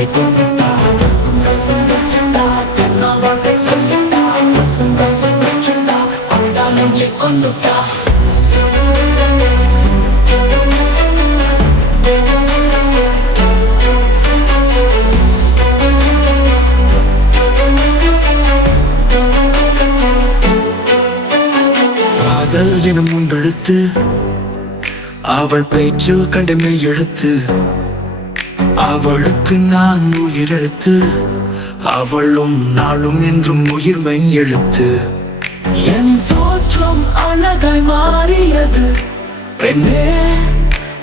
நெஞ்சை கொண்டுட்டா ரசம் ரசம் வச்சுட்டா கண்ணால் வார்த்தை சொல்லிட்டா ரசம் ரசம் வச்சுட்டா அவள்தான் நெஞ்சை கொண்டுட்டா காதல் எனும் ஒன்றெழுத்து அவள் பேச்சில் கண்டமை எழுத்து அவளுக்கு நான் உயிரெழுத்து அவளும் நாளும் என்றும் உயிர்மை எழுத்து என் தோற்றம் அழகாய் மாறியது பெண்ணே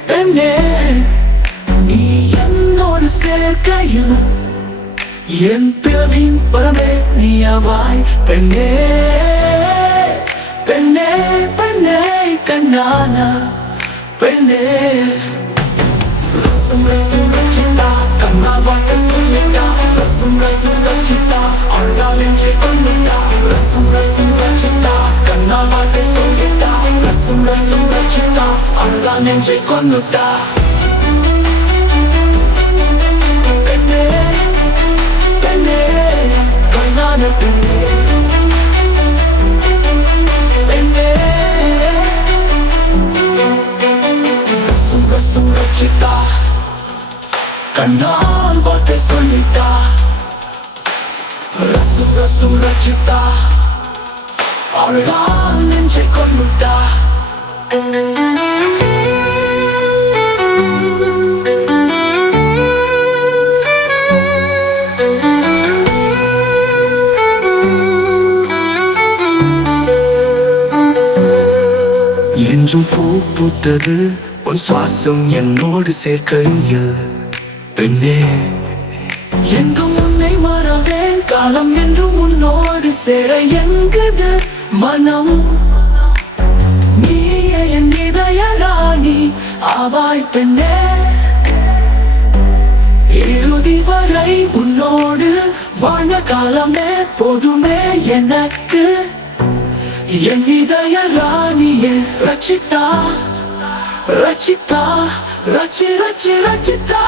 பெண்ணே நீ என்னோடு சேர்க்கையில் என் பிறவின் பரமே நீயாவாய் பெண்ணே பெண்ணே பெண்ணே கண்ணான பெண்ணே ரசம் ரசம் ரச்சிட்டா கண்ணால் வார்த்தை சொல்லிட்டா ரசம் ரசம் ரச்சிட்டா அவள்தான் நெஞ்சை கொண்டுட்டா ரசம் ரசம் ரச்சிட்டா கண்ணால் வார்த்தை சொல்லிட்டா ரசம் ரசம் ரச்சிட்டா அவள்தான் நெஞ்சை கொண்டுட்டா பெண்ணே பெண்ணே கண்ணான பெண்ணே கண்ணால் வார்த்தை சொல்லிட்டா ரசம் ரசம் ரச்சிட்டா அவள்தான் நெஞ்சை கொண்டுட்டா என்றும் பூ பூத்தது உன் சுவாசம் என்னோடு சேர்க்கையில் பெண்ணே எங்கும் உன்னை மறவேன் காலம் என்றும் உன்னோடு சேர எங்குது மனம் நீயே என் இதய ராணி ஆவாய் பெண்ணே இறுதி வரை உன்னோடு வாழ்ந்த காலமே போதுமே எனக்கு என் இதய ராணியே ரச்சிதா ரச்சிதா ரச்சி ரச்சி ரச்சிதா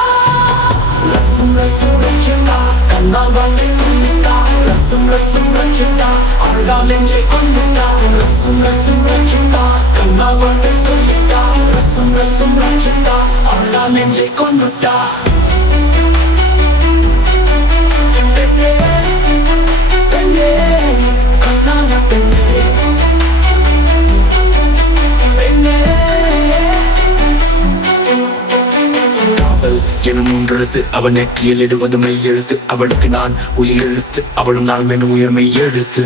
ரசம் ரசம் ரச்சிதா கண்ணால் வார்த்தை சொல்லிட்டா ரசம் ரசம் ரச்சிதா அவள்தான் நெஞ்சை கொண்டுட்டா ரசம் ரசம் ரச்சிதா கண்ணால் வார்த்தை சொல்லிட்டா ரசம் ரசம் ரச்சிதா அவள்தான் நெஞ்சை கொண்டுட்டா பெண்ணே பெண்ணே கண்ணான பெண்ணே எனும் ஒன்றெழுத்து அவள் நெற்றியில் இடுவது மெய் எழுத்து அவளுக்கு நான் உயிர் எழுத்து அவளும் நான் மெனும் உயர்மை எழுத்து